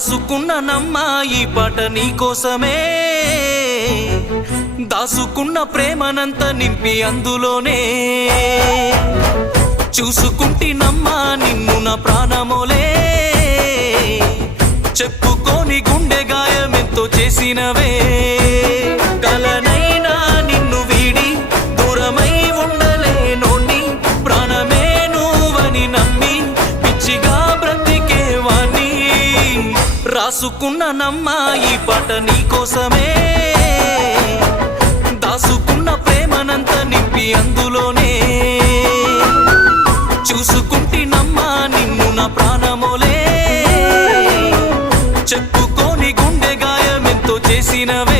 రాసుకున్ననమ్మా ఈ పాట నీకోసమే, దాసుకున్న ప్రేమనంత నింపి అందులోనే, చూసుకుంటినమ్మా నిన్ను నా ప్రాణమోలే, చెప్పుకోని గుండె గాయమెంతో చేసినవే, కలనైనా నిన్ను వీడి దూరమై ఉండలేనోని, ప్రాణమే నువ్వని నమ్మి పిచ్చిగా బ్రతికేవాణ్ణి, రాసుకున్ననమ్మా ఈ పాట నీకోసమే, దాసుకున్న ప్రేమనంత నింపి అందులోనే, చూసుకుంటినమ్మా నిన్ను నా ప్రాణమోలే, చెప్పుకోని గుండె గాయమెంతో చేసినవే.